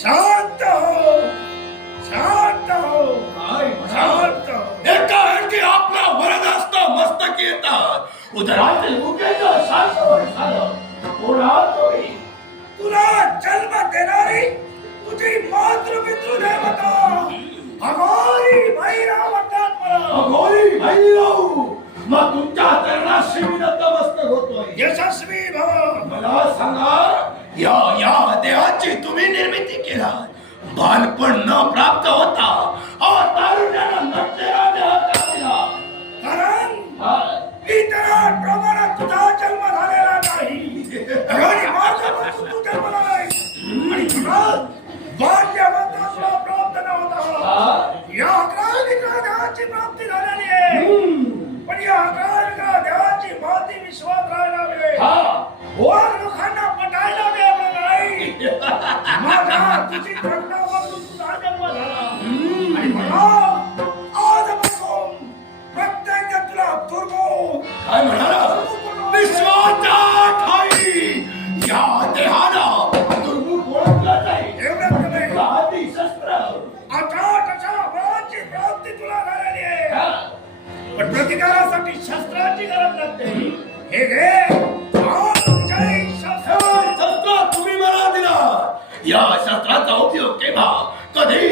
शांत हो, शांत हो, शांत हो. एकाएकी आपला वरदहस्त मस्तकी येतात उदरातील मुकेचं शासन झालं. पुन्हा तोही तुला जन्म देणारी तुझी मातृपितृ देवता अघोरी भैरव म्हणतात मला. अघोरी भैरव मग तुमच्या चरणाशी मी नतमस्तक होतोय. यशस्वी भव. मला सांगा या देहाची तुम्ही निर्मिती केला. बालपण न प्राप्त होता तारुण्यानं नटलेला देह का दिला? कारण इतरांप्रमाणे तुझा जन्म झालेला नाही आणि माझा पण तू जन्मला नाही आणि तुला बाल्यवस्था तुला प्राप्त नव्हता. या अकालिका देहाची प्राप्ती झालेली आहे पण या अकालिका देहाची माती विश्वात राहायला मिळेल. वर लोकांना पटायला मिळालं नाही. माझा तुझी घटनावरून तुझा जन्म झाला आणि मला आजपासून प्रत्येक तुला दुर्गो काय म्हणाला? विश्वाचा ठाई या देहाला दुर्मुख ओळखला जाईल. एवढंच नव्हे हाती शस्त्र अचाट अशा बळाची प्राप्ती तुला झालेली आहे पण प्रतिकारासाठी शस्त्राची गरज लागते. हे घे जय शस्त्र. शस्त्र तुम्ही मला दिला. या शस्त्राचा उपयोग केव्हा कधी